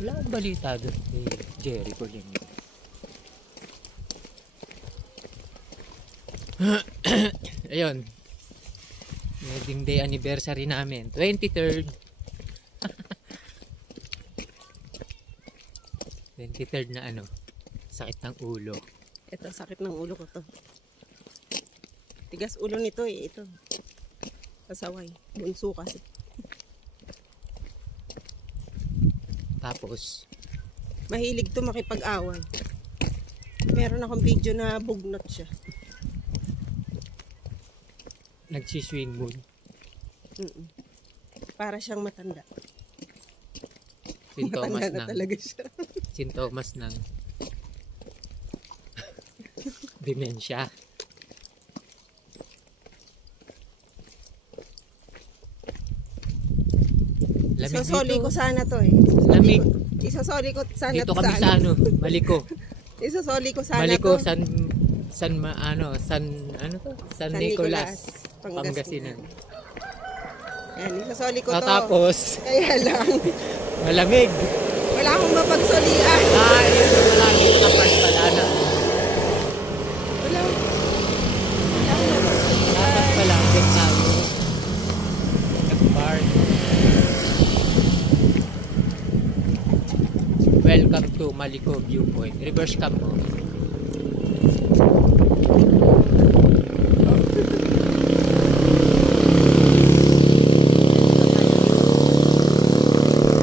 Wala akong balita doon kay Jerry Colin. Ayun. Wedding day anniversary namin. 23rd. 23rd na ano. Sakit ng ulo. Ito, sakit ng ulo ko to. Tigas ulo nito eh. Ito. Kasaway. Bunso kasi. Tapos, Mahilig to makipag-away. Meron akong video na bugnot siya. nagsiswing mood. Para siyang matanda. Sintomas matanda na talaga siya. Sintomas ng demensya. Isosoli ko sana to eh. Lamig. Isosoli ko sana dito to kami sa ano, Maliko. Isosoli ko sana Maliko, to. San Nicolas, Pangasinan. Yan, isosoli ko to. Tapos, Kaya lang, malamig. wala akong mapagsolian. Yun, malaki nakapark pala na. Wala akong mapagsolian. Dapat pala, get tayo. Nag-park. Welcome to Maliko Viewpoint. Reverse cam mo.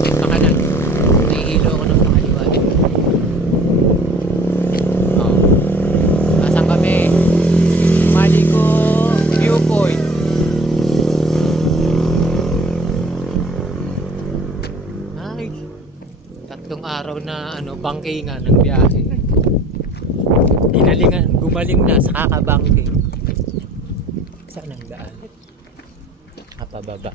Pakanan. Nahihilo ako ng pakaliwa. Oh. Nasaan kami? Maliko Viewpoint. Ay. 3 araw na bangkingan ng biyahe. Gumaling na sa kakabangking. Saan ang daan? Pababa.